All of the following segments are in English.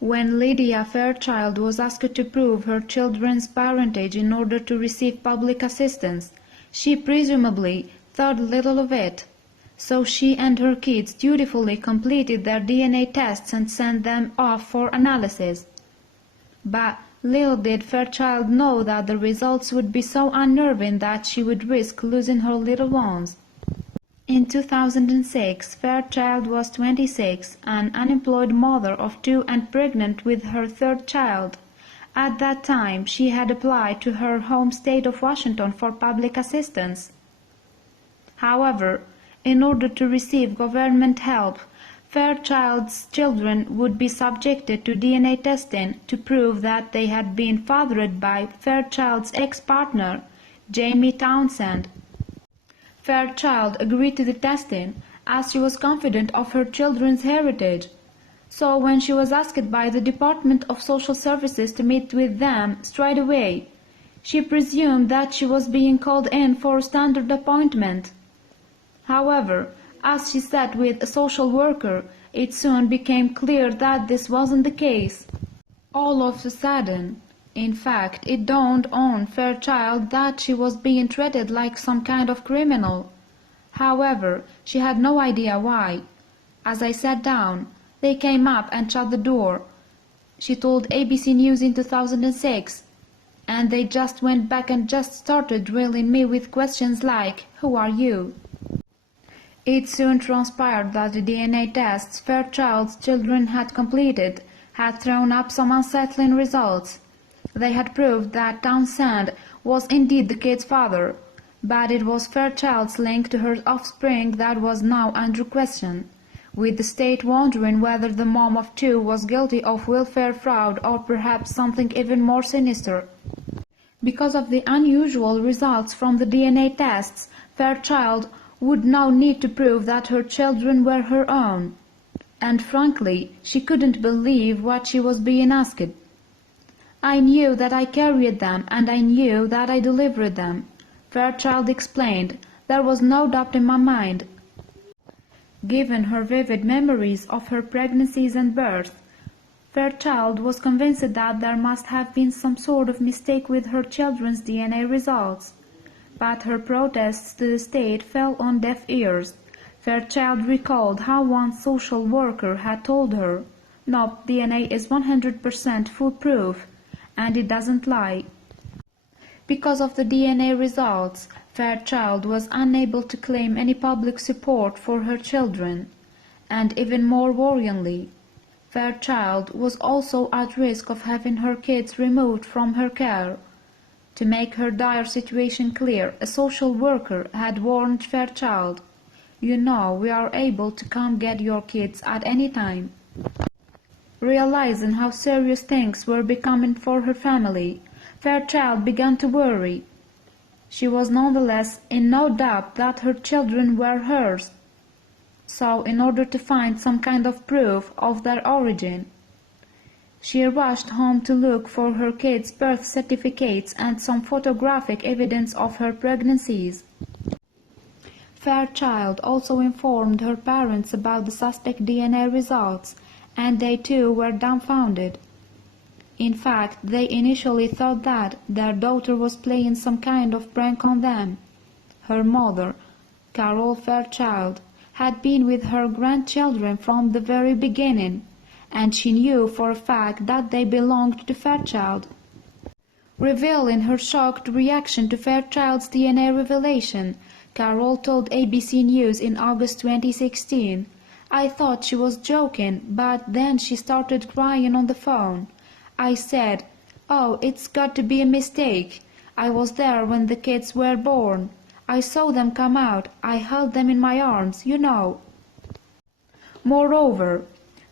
When Lydia Fairchild was asked to prove her children's parentage in order to receive public assistance, she presumably thought little of it. So she and her kids dutifully completed their DNA tests and sent them off for analysis. But little did Fairchild know that the results would be so unnerving that she would risk losing her little ones. In 2006, Fairchild was 26, an unemployed mother of two and pregnant with her third child. At that time, she had applied to her home state of Washington for public assistance. However, in order to receive government help, Fairchild's children would be subjected to DNA testing to prove that they had been fathered by Fairchild's ex-partner, Jamie Townsend. Fairchild agreed to the testing, as she was confident of her children's heritage. So when she was asked by the Department of Social Services to meet with them straight away, she presumed that she was being called in for a standard appointment. However, as she sat with a social worker, it soon became clear that this wasn't the case. All of a sudden, in fact, it dawned on Fairchild that she was being treated like some kind of criminal. However, she had no idea why. As I sat down, they came up and shut the door. She told ABC News in 2006, and they just went back and just started drilling me with questions like, "Who are you?" It soon transpired that the DNA tests Fairchild's children had completed had thrown up some unsettling results. They had proved that Townsend was indeed the kid's father, but it was Fairchild's link to her offspring that was now under question, with the state wondering whether the mom of two was guilty of welfare fraud or perhaps something even more sinister. Because of the unusual results from the DNA tests, Fairchild would now need to prove that her children were her own. And frankly, she couldn't believe what she was being asked. "I knew that I carried them, and I knew that I delivered them," Fairchild explained. "There was no doubt in my mind." Given her vivid memories of her pregnancies and birth, Fairchild was convinced that there must have been some sort of mistake with her children's DNA results. But her protests to the state fell on deaf ears. Fairchild recalled how one social worker had told her, "Nope, DNA is 100% foolproof, and it doesn't lie." Because of the DNA results, Fairchild was unable to claim any public support for her children, and even more worryingly, Fairchild was also at risk of having her kids removed from her care. To make her dire situation clear, a social worker had warned Fairchild, "You know, we are able to come get your kids at any time." Realizing how serious things were becoming for her family, Fairchild began to worry. She was nonetheless in no doubt that her children were hers. So, in order to find some kind of proof of their origin, she rushed home to look for her kids' birth certificates and some photographic evidence of her pregnancies. Fairchild also informed her parents about the suspect DNA results, and they too were dumbfounded. In fact, they initially thought that their daughter was playing some kind of prank on them. Her mother, Carol Fairchild, had been with her grandchildren from the very beginning, and she knew for a fact that they belonged to Fairchild. Revealing her shocked reaction to Fairchild's DNA revelation, Carol told ABC News in August 2016, "I thought she was joking, but then she started crying on the phone. I said, 'Oh, it's got to be a mistake. I was there when the kids were born. I saw them come out. I held them in my arms, you know.'" Moreover,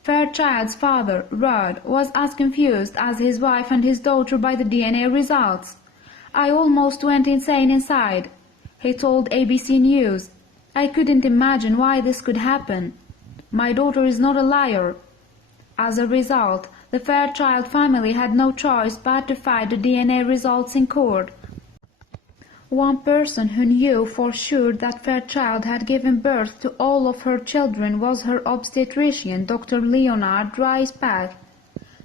Fairchild's father, Rod, was as confused as his wife and his daughter by the DNA results. "I almost went insane inside," he told ABC News. "I couldn't imagine why this could happen. My daughter is not a liar." As a result, the Fairchild family had no choice but to fight the DNA results in court. One person who knew for sure that Fairchild had given birth to all of her children was her obstetrician, Dr. Leonard Dreisbach.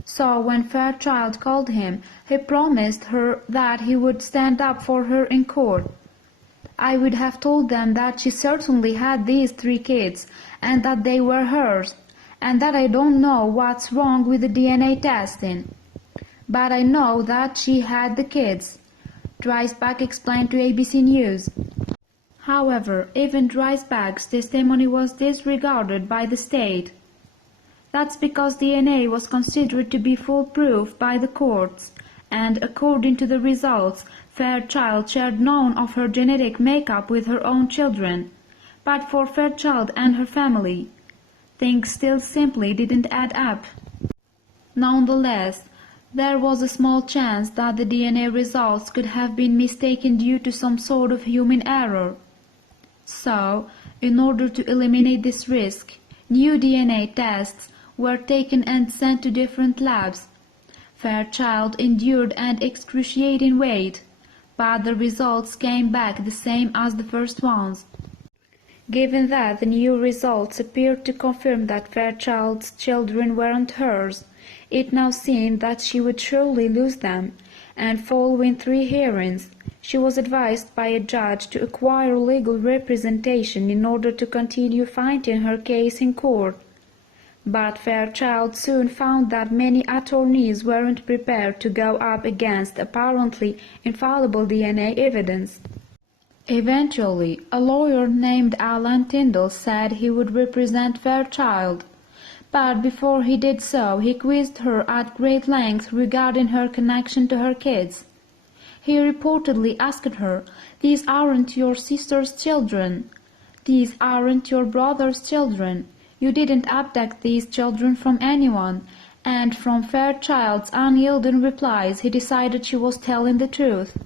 So when Fairchild called him, he promised her that he would stand up for her in court. I would have told them that she certainly had these 3 kids, and that they were hers, and that I don't know what's wrong with the DNA testing. But I know that she had the kids, Dreisbach explained to ABC News. However, even Dreisbach's testimony was disregarded by the state. That's because DNA was considered to be foolproof by the courts, and according to the results, Fairchild shared none of her genetic makeup with her own children. But for Fairchild and her family, things still simply didn't add up. Nonetheless, there was a small chance that the DNA results could have been mistaken due to some sort of human error. So, in order to eliminate this risk, new DNA tests were taken and sent to different labs. Fairchild endured an excruciating wait, but the results came back the same as the first ones. Given that the new results appeared to confirm that Fairchild's children weren't hers, it now seemed that she would surely lose them, and following 3 hearings, she was advised by a judge to acquire legal representation in order to continue fighting her case in court. But Fairchild soon found that many attorneys weren't prepared to go up against apparently infallible DNA evidence. Eventually, a lawyer named Alan Tyndall said he would represent Fairchild, but before he did so, he quizzed her at great length regarding her connection to her kids. He reportedly asked her, "These aren't your sister's children. These aren't your brother's children. You didn't abduct these children from anyone," and from Fairchild's unyielding replies he decided she was telling the truth.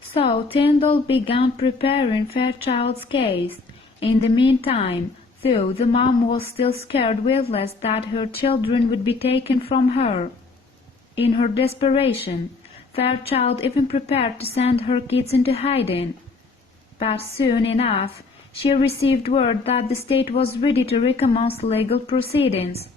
So Tyndall began preparing Fairchild's case. In the meantime, though, the mom was still scared witless that her children would be taken from her. In her desperation, Fairchild even prepared to send her kids into hiding. But soon enough, she received word that the state was ready to recommence legal proceedings.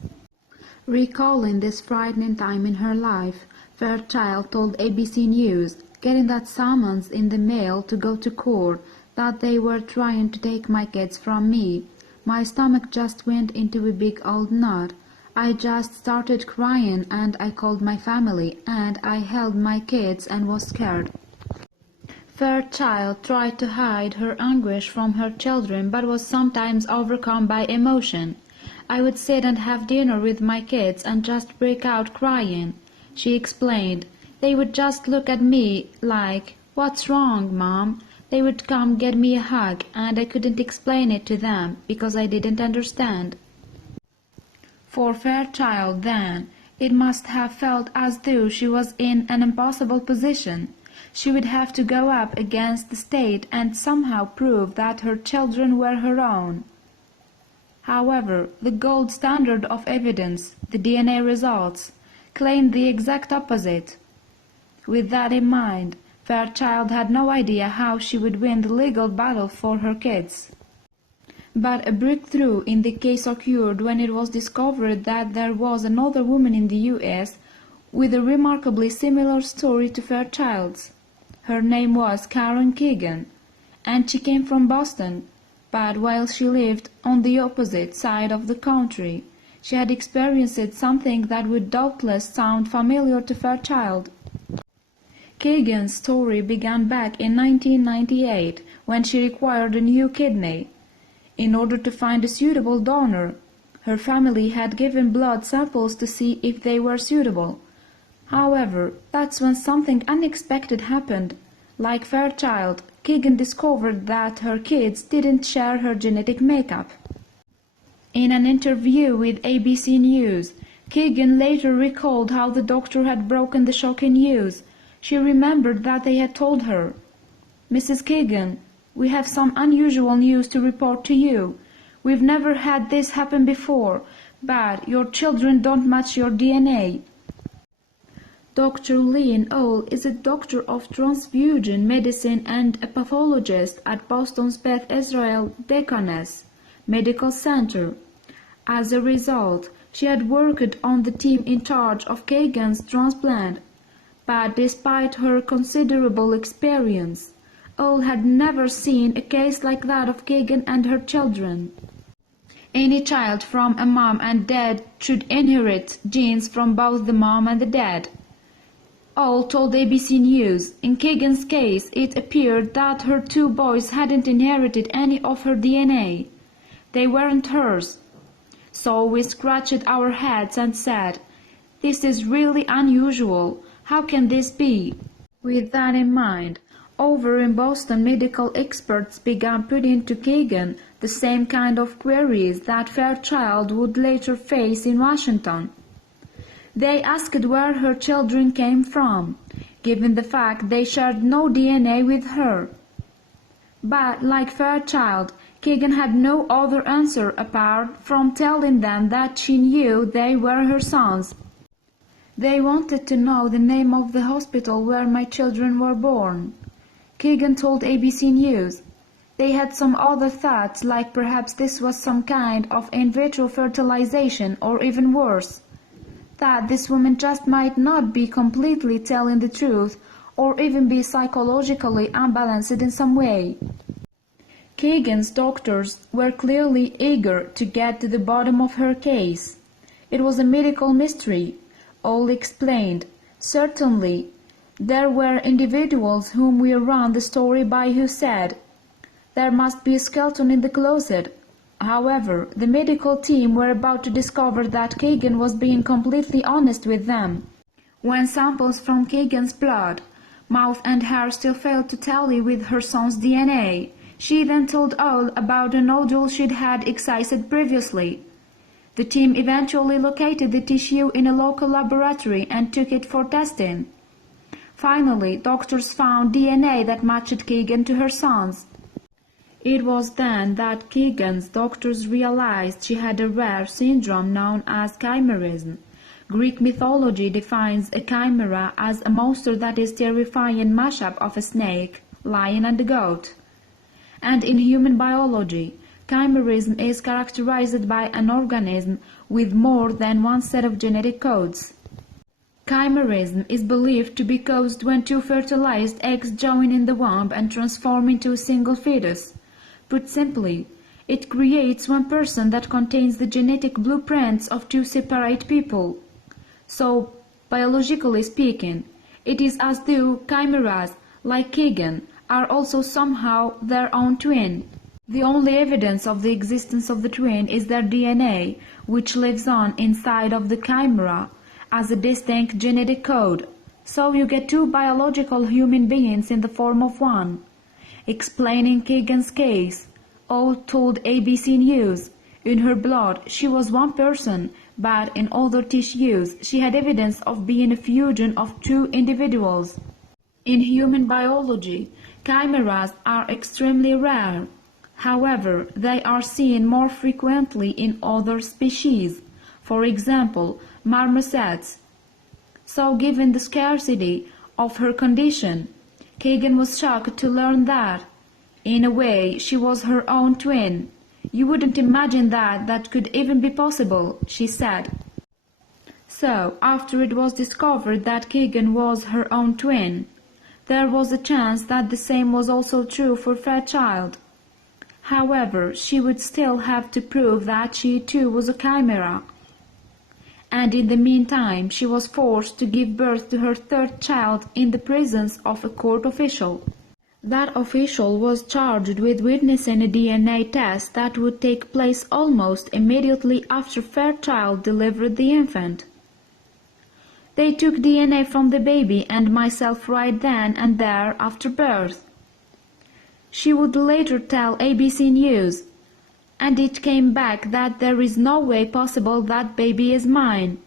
Recalling this frightening time in her life, Fairchild told ABC News, getting that summons in the mail to go to court, that they were trying to take my kids from me. My stomach just went into a big old knot. I just started crying and I called my family and I held my kids and was scared. Fairchild tried to hide her anguish from her children but was sometimes overcome by emotion. I would sit and have dinner with my kids and just break out crying, she explained. They would just look at me like, "What's wrong, Mom?" They would come get me a hug, and I couldn't explain it to them because I didn't understand. For Fairchild, then, it must have felt as though she was in an impossible position. She would have to go up against the state and somehow prove that her children were her own. However, the gold standard of evidence, the DNA results, claimed the exact opposite. With that in mind, Fairchild had no idea how she would win the legal battle for her kids. But a breakthrough in the case occurred when it was discovered that there was another woman in the U.S. with a remarkably similar story to Fairchild's. Her name was Karen Keegan, and she came from Boston, but while she lived on the opposite side of the country, she had experienced something that would doubtless sound familiar to Fairchild. Keegan's story began back in 1998 when she required a new kidney. In order to find a suitable donor, her family had given blood samples to see if they were suitable. However, that's when something unexpected happened. Like Fairchild, Keegan discovered that her kids didn't share her genetic makeup. In an interview with ABC News, Keegan later recalled how the doctor had broken the shocking news. She remembered that they had told her, "Mrs. Keegan, we have some unusual news to report to you. We've never had this happen before, but your children don't match your DNA." Dr. Lynn Ohl is a doctor of transfusion medicine and a pathologist at Boston's Beth Israel Deaconess Medical Center. As a result, She had worked on the team in charge of Kagan's transplant, but despite her considerable experience, Earl had never seen a case like that of Kagan and her children. Any child from a mom and dad should inherit genes from both the mom and the dad. Earl told ABC News, in Kagan's case, it appeared that her two boys hadn't inherited any of her DNA. They weren't hers. So we scratched our heads and said, "This is really unusual. How can this be?" With that in mind, over in Boston, medical experts began putting to Kagan the same kind of queries that Fairchild would later face in Washington. They asked where her children came from, given the fact they shared no DNA with her. But like Fairchild, Kagan had no other answer apart from telling them that she knew they were her sons. "They wanted to know the name of the hospital where my children were born," Kagan told ABC News. They had some other thoughts, like perhaps this was some kind of in vitro fertilization, or even worse, that this woman just might not be completely telling the truth, or even be psychologically unbalanced in some way. Kagan's doctors were clearly eager to get to the bottom of her case. It was a medical mystery, All explained. Certainly, there were individuals whom we ran the story by who said, "There must be a skeleton in the closet." However, the medical team were about to discover that Kagan was being completely honest with them. When samples from Kagan's blood, mouth and hair still failed to tally with her son's DNA, she then told Earl about a nodule she'd had excised previously. The team eventually located the tissue in a local laboratory and took it for testing. Finally, doctors found DNA that matched Kagan to her son's. It was then that Kagan's doctors realized she had a rare syndrome known as chimerism. Greek mythology defines a chimera as a monster that is terrifying mashup of a snake, lion and a goat. And in human biology, chimerism is characterized by an organism with more than one set of genetic codes. Chimerism is believed to be caused when two fertilized eggs join in the womb and transform into a single fetus. Put simply, it creates one person that contains the genetic blueprints of two separate people. So, biologically speaking, it is as though chimeras, like Kagan, are also somehow their own twin. The only evidence of the existence of the twin is their DNA, which lives on inside of the chimera as a distinct genetic code. So you get two biological human beings in the form of one. Explaining Kagan's case, All told ABC News, in her blood she was one person, but in other tissues she had evidence of being a fusion of two individuals. In human biology, chimeras are extremely rare. However, they are seen more frequently in other species, for example, marmosets. So given the scarcity of her condition, Kagan was shocked to learn that, in a way, she was her own twin. "You wouldn't imagine that could even be possible," she said. So, after it was discovered that Kagan was her own twin, there was a chance that the same was also true for Fairchild. However, she would still have to prove that she too was a chimera. And in the meantime, she was forced to give birth to her third child in the presence of a court official. That official was charged with witnessing a DNA test that would take place almost immediately after Fairchild delivered the infant. "They took DNA from the baby and myself right then and there after birth," she would later tell ABC News, "and it came back that there is no way possible that baby is mine."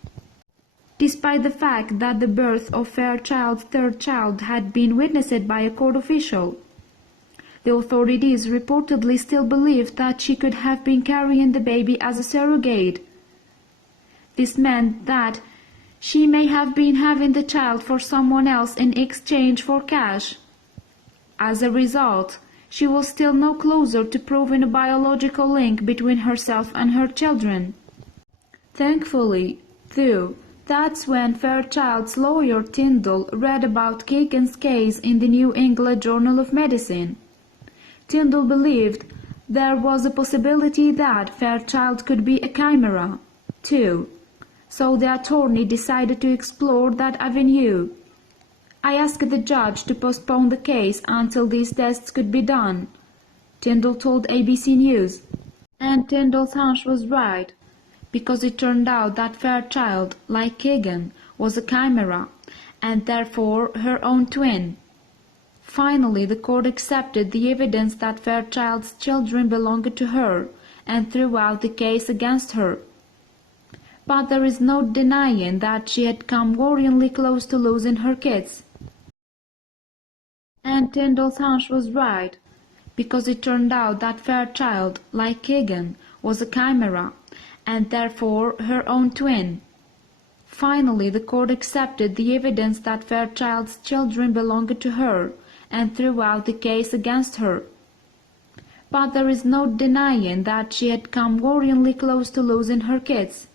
Despite the fact that the birth of Fairchild's third child had been witnessed by a court official, the authorities reportedly still believed that she could have been carrying the baby as a surrogate. This meant that she may have been having the child for someone else in exchange for cash. As a result, she was still no closer to proving a biological link between herself and her children. Thankfully, though, that's when Fairchild's lawyer Tyndall read about Keegan's case in the New England Journal of Medicine. Tyndall believed there was a possibility that Fairchild could be a chimera, too, so the attorney decided to explore that avenue. I asked the judge to postpone the case until these tests could be done, Tyndall told ABC News. And Tyndall's hunch was right, because it turned out that Fairchild, like Keegan, was a chimera, and therefore her own twin. Finally, the court accepted the evidence that Fairchild's children belonged to her and threw out the case against her. But there is no denying that she had come worryingly close to losing her kids. And Tyndall's hunch was right, because it turned out that Fairchild, like Keegan, was a chimera, and therefore her own twin. Finally, the court accepted the evidence that Fairchild's children belonged to her and threw out the case against her. But there is no denying that she had come worryingly close to losing her kids.